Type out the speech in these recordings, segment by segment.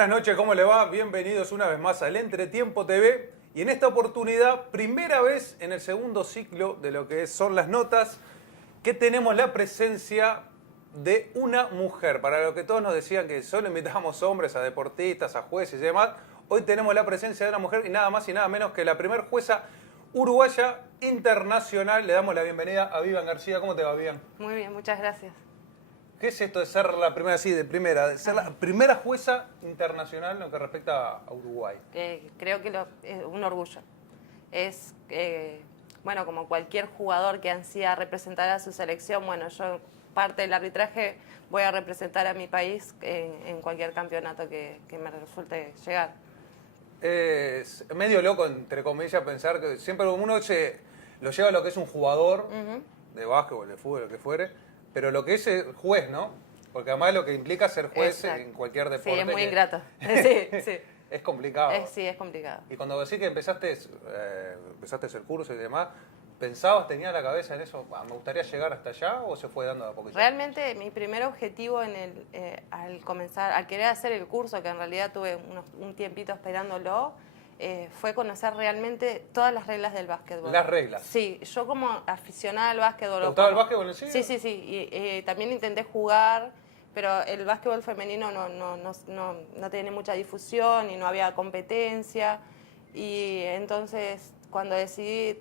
Buenas noches, ¿cómo le va? Bienvenidos una vez más al Entretiempo TV. Y en esta oportunidad, primera vez en el segundo ciclo de lo que son las notas, que tenemos la presencia de una mujer. Para lo que todos nos decían que solo invitamos hombres, a deportistas, a jueces y demás, hoy tenemos la presencia de una mujer y nada más y nada menos que la primer jueza uruguaya internacional. Le damos la bienvenida a Vivian García. ¿Cómo te va, Vivian? Muy bien, muchas gracias. ¿Qué es esto de ser la primera, de ser la primera jueza internacional en lo que respecta a Uruguay? Creo que es un orgullo. Es, bueno, como cualquier jugador que ansía representar a su selección, bueno, yo parte del arbitraje voy a representar a mi país en cualquier campeonato que me resulte llegar. Es medio loco, entre comillas, pensar que siempre uno lo lleva a lo que es un jugador de básquetbol, de fútbol, lo que fuere, pero lo que es el juez, ¿no? Porque además lo que implica ser juez en cualquier deporte. Sí, es muy ingrato. Sí, sí. Es complicado. Sí, es complicado. Y cuando decís que empezaste el curso y demás, ¿pensabas, tenías la cabeza en eso, me gustaría llegar hasta allá o se fue dando de a poquito? Realmente mi primer objetivo al querer hacer el curso, que en realidad tuve un tiempito esperándolo, fue conocer realmente todas las reglas del básquetbol. ¿Las reglas? Sí, yo como aficionada al básquetbol. ¿Te gustaba el básquetbol en sí? Sí, sí, sí. Y también intenté jugar, pero el básquetbol femenino no tiene mucha difusión y no había competencia. Y entonces, cuando decidí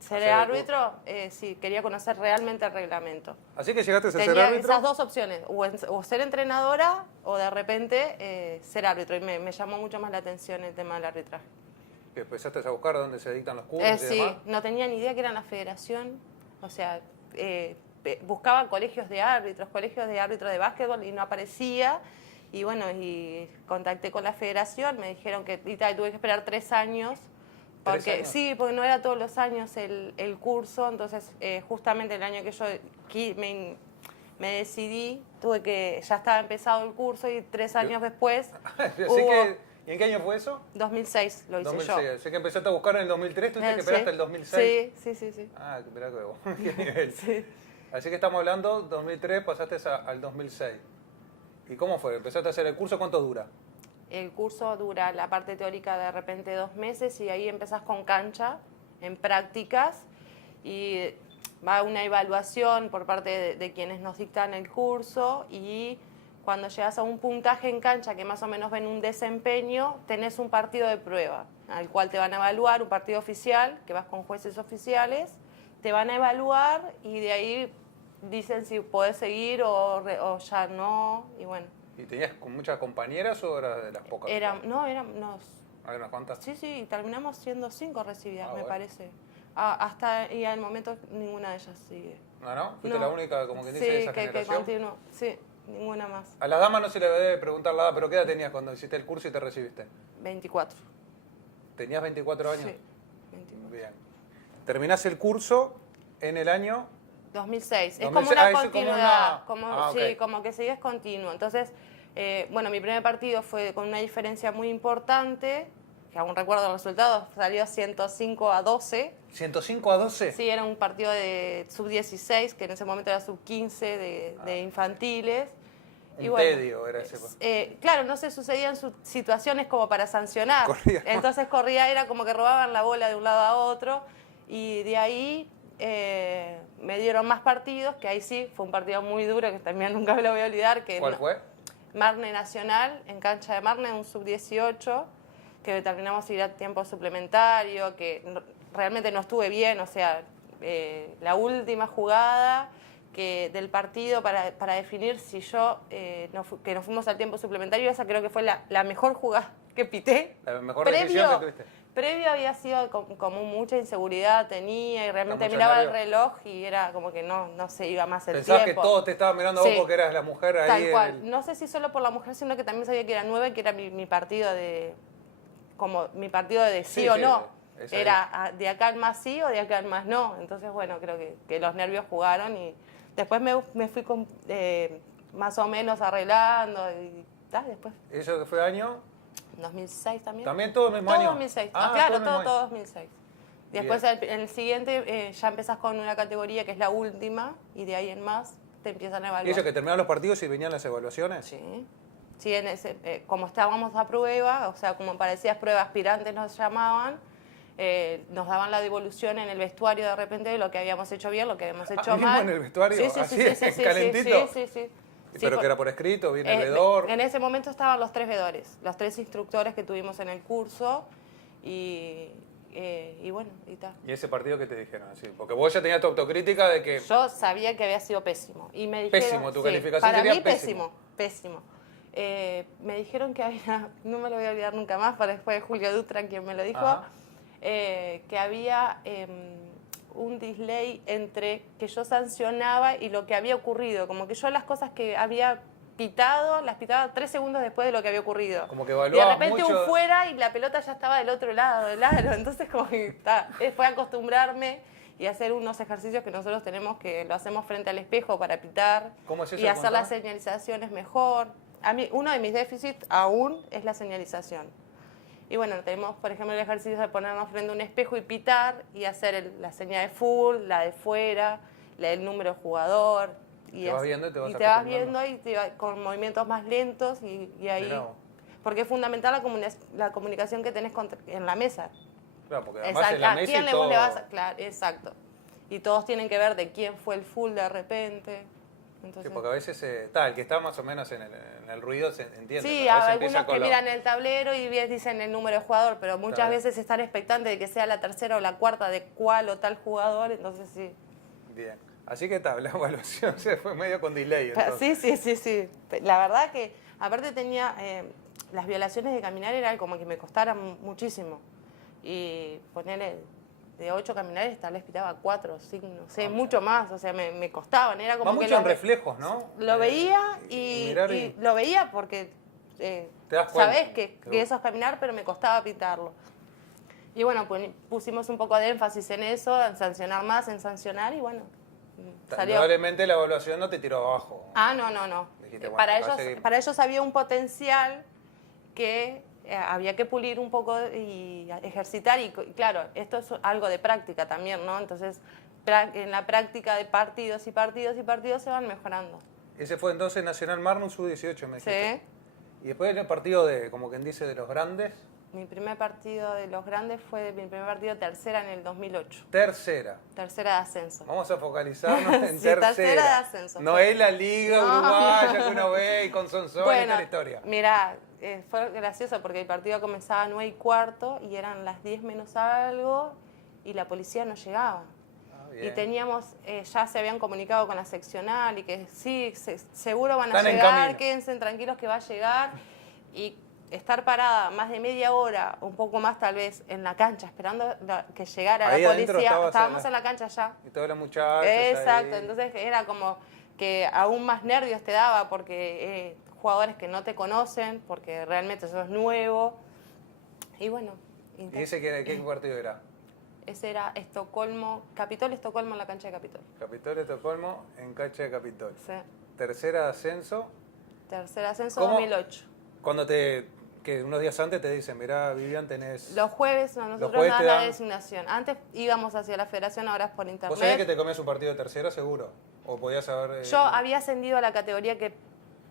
ser árbitro, sí, quería conocer realmente el reglamento. Así que llegaste a ser Tenía árbitro. esas dos opciones, o ser entrenadora o de repente ser árbitro. Y me llamó mucho más la atención el tema del arbitraje. ¿Que empezaste a buscar dónde se dictan los cursos y Sí, demás? no tenía ni idea que era la federación. O sea, buscaba colegios de árbitros de básquetbol y no aparecía. Y bueno, y contacté con la federación, me dijeron que tuve que esperar 3 años. Porque, sí, porque no era todos los años el curso, entonces justamente el año que yo me decidí, ya estaba empezado el curso y 3 años después ¿Y en qué año fue eso? 2006 lo hice 2006. yo. Así que empezaste a buscar en el 2003, tuviste que esperar hasta el 2006. Sí. Ah, mirá qué nivel. Sí. Así que estamos hablando, 2003 pasaste al 2006. ¿Y cómo fue? ¿Empezaste a hacer el curso? ¿Cuánto dura? El curso dura la parte teórica de repente 2 meses y ahí empezás con cancha, en prácticas, y va una evaluación por parte de quienes nos dictan el curso, y cuando llegas a un puntaje en cancha que más o menos ven un desempeño, tenés un partido de prueba al cual te van a evaluar, un partido oficial, que vas con jueces oficiales, te van a evaluar y de ahí dicen si podés seguir o ya no, y bueno. ¿Y tenías muchas compañeras o eras de las pocas? Éramos ¿Hay unas cuantas? Sí, y terminamos siendo 5 recibidas, me bueno. parece. Y al momento ninguna de ellas sigue. ¿No? ¿Fuiste la única, como que dice, de esa generación? Sí, que continuó. Sí, ninguna más. A las damas no se le debe preguntar la edad, pero ¿qué edad tenías cuando hiciste el curso y te recibiste? 24. ¿Tenías 24 años? Sí, 24. Bien. Terminás el curso en el año 2006. Es 2006. como una continuidad, okay. Como que sigues continuo. Entonces, bueno, mi primer partido fue con una diferencia muy importante, que aún recuerdo el resultado, salió 105-12. ¿105-12? Sí, era un partido de sub-16, que en ese momento era sub-15 de infantiles. Tedio era ese. Claro, no se sucedían situaciones como para sancionar. Entonces era como que robaban la bola de un lado a otro, y de ahí me dieron más partidos, que ahí sí, fue un partido muy duro, que también nunca me lo voy a olvidar. ¿Cuál fue? Marne Nacional, en cancha de Marne, un sub-18, que determinamos ir a tiempo suplementario, que realmente no estuve bien, o sea, la última jugada del partido para definir si que nos fuimos al tiempo suplementario, esa creo que fue la mejor jugada que pité. La mejor decisión que tuviste. Previo había sido como mucha inseguridad tenía, y realmente miraba el reloj y era como que no se iba más el tiempo. Pensabas que todos te estaban mirando a vos porque eras la mujer ahí. Tal cual. No sé si solo por la mujer, sino que también sabía que era 9, que era mi partido mi partido de sí o no. Era de acá al más sí o de acá al más no. Entonces, bueno, creo que los nervios jugaron, y después me fui más o menos arreglando y después. ¿Eso que fue año? 2006 también. ¿También todo el mismo año? Todo 2006. Claro, todo 2006. Después en el siguiente ya empezás con una categoría que es la última, y de ahí en más te empiezan a evaluar. ¿Y eso que terminaban los partidos y venían las evaluaciones? Sí. sí, como estábamos a prueba, o sea, como parecías prueba aspirantes nos llamaban, nos daban la devolución en el vestuario de repente de lo que habíamos hecho bien, lo que habíamos hecho ¿Mismo mal. en el vestuario? Sí, sí, ¿Así, sí, sí, sí, calentito? sí. ¿Pero que era por escrito? ¿Viene el vedor? En ese momento estaban los 3 vedores, los 3 instructores que tuvimos en el curso y bueno, y tal. ¿Y ese partido qué te dijeron? Así, porque vos ya tenías tu autocrítica de que... Yo sabía que había sido pésimo. Y me dijeron, Pésimo, tu sí, calificación para sería mí pésimo. pésimo. Me dijeron que había, no me lo voy a olvidar nunca más, para después de Julio Dutra quien me lo dijo, que había un delay entre que yo sancionaba y lo que había ocurrido. Como que yo las cosas que había pitado, las pitaba 3 segundos después de lo que había ocurrido. Como que Y de evaluabas repente mucho... un fuera y la pelota ya estaba del otro lado del aro. Entonces como que fue acostumbrarme y hacer unos ejercicios que nosotros tenemos, que lo hacemos frente al espejo para pitar. ¿Cómo es eso? Y hacer Contame. las señalizaciones mejor. A mí, uno de mis déficits aún es la señalización. Y bueno, tenemos, por ejemplo, el ejercicio de ponernos frente a un espejo y pitar y hacer la señal de full, la de fuera, el número de jugador. Y te vas viendo y te vas vas viendo y con movimientos más lentos y ahí... Mirá vos. Porque es fundamental la comunicación que tenés en la mesa. Claro, porque además en la ¿A mesa quién y todo... le vas a...? Claro, exacto. Y todos tienen que ver de quién fue el full de repente. Entonces, Sí, porque a veces el que está más o menos en el ruido se entiende. sí, pero a veces hay empieza algunos que con miran el tablero y dicen el número de jugador, pero muchas Claro. veces están expectantes de que sea la tercera o la cuarta de cuál o tal jugador, entonces sí. Bien. Así que la evaluación se fue medio con delay. Entonces. Sí. La verdad que aparte tenía... las violaciones de caminar era como que me costaran muchísimo. Y ponerle de 8 caminares tal vez pitaba 4, 5, no sé, mucho más. O sea, me costaban. Era como Va que mucho en reflejos, ¿no? lo veía mirar y lo veía porque te das cuenta. sabés que eso es caminar, pero me costaba pitarlo. Y bueno, pues pusimos un poco de énfasis en eso, en sancionar más, en sancionar y bueno, salió. Probablemente la evaluación no te tiró abajo. Ah, no. Dijiste, bueno, Para ellos había un potencial que había que pulir un poco y ejercitar. Y claro, esto es algo de práctica también, ¿no? Entonces, en la práctica de partidos y partidos y partidos se van mejorando. Ese fue entonces Nacional Marnum Sub-18, me dijiste. Sí. Y después el partido de, como quien dice, de los grandes. Mi primer partido de los grandes fue mi primer partido tercera en el 2008. Tercera. Tercera de ascenso. Vamos a focalizarnos en Sí, tercera. tercera de ascenso. No es la liga uruguaya que uno ve y con Sonsón y Bueno, toda la historia. mirá, fue gracioso porque el partido comenzaba a 9:15 y eran las 10 menos algo y la policía no llegaba. Y teníamos, ya se habían comunicado con la seccional y que sí, seguro van a Están en llegar, camino. quédense tranquilos que va a llegar. Y estar parada más de media hora, un poco más tal vez, en la cancha, esperando que llegara Ahí la adentro policía. Estábamos en la cancha ya. Y todos los muchachos. Exacto, ahí. entonces era como que aún más nervios te daba porque jugadores que no te conocen, porque realmente sos nuevo. Y bueno. ¿Y ese qué partido era? Ese era Capitol, Estocolmo en la cancha de Capitol. Capitol Estocolmo en cancha de Capitol. Sí. Tercera de ascenso. Tercer ascenso ¿Cómo? 2008. Cuando que unos días antes te dicen, mirá, Vivian, tenés... Los jueves nosotros jueves nos te dan la dan- designación. Antes íbamos hacia la federación, ahora es por internet. ¿Vos sabías que te comías un partido de tercera, seguro? ¿O podías saber...? Yo había ascendido a la categoría que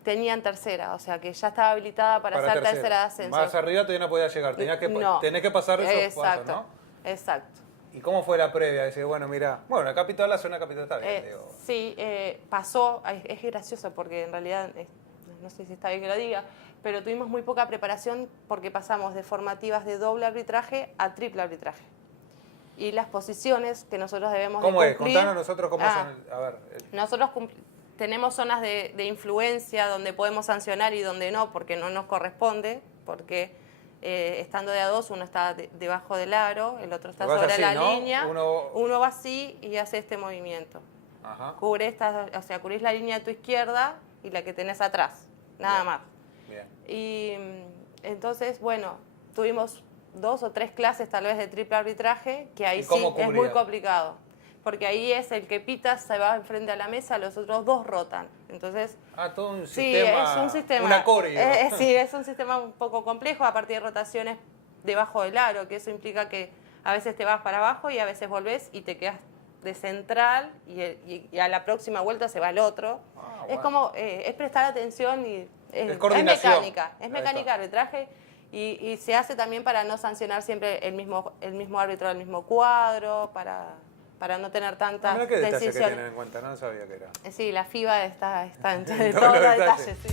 tenía en tercera, o sea que ya estaba habilitada para hacer tercera de ascenso. Más arriba todavía no podías llegar, No. tenés que pasar esos pasos, ¿no? Exacto. ¿Y cómo fue la previa? Decir, bueno, mira, la capital, la zona capital está bien, digo. Sí, pasó, es gracioso porque en realidad, no sé si está bien que lo diga, pero tuvimos muy poca preparación porque pasamos de formativas de doble arbitraje a triple arbitraje. Y las posiciones que nosotros debemos ¿Cómo de es? cumplir... Contanos nosotros cómo son... A ver... Nosotros tenemos zonas de influencia donde podemos sancionar y donde no, porque no nos corresponde, porque estando de a dos uno está debajo del aro, el otro está Vas sobre así, la ¿no? línea, uno va así y hace este movimiento. Ajá. Cubrís la línea de tu izquierda y la que tenés atrás, nada más. Bien. Y entonces, bueno, tuvimos 2 o 3 clases tal vez de triple arbitraje, que ahí ¿Y sí cómo es muy cubrías? complicado. Porque ahí es el que pita, se va enfrente a la mesa, los otros 2 rotan. Entonces, Todo un sí, sistema... es un sistema. Una coreo. Sí, es un sistema un poco complejo a partir de rotaciones debajo del aro, que eso implica que a veces te vas para abajo y a veces volvés y te quedas de central y a la próxima vuelta se va el otro. Ah, Es bueno. como, es prestar atención y Es coordinación. Es mecánica arbitraje y se hace también para no sancionar siempre el mismo árbitro del mismo cuadro, para no tener tantas Mira qué detalle que decisiones. tienen en cuenta, no sabía que era. Sí, la FIBA está entre En todos todos los los detalles. Sí.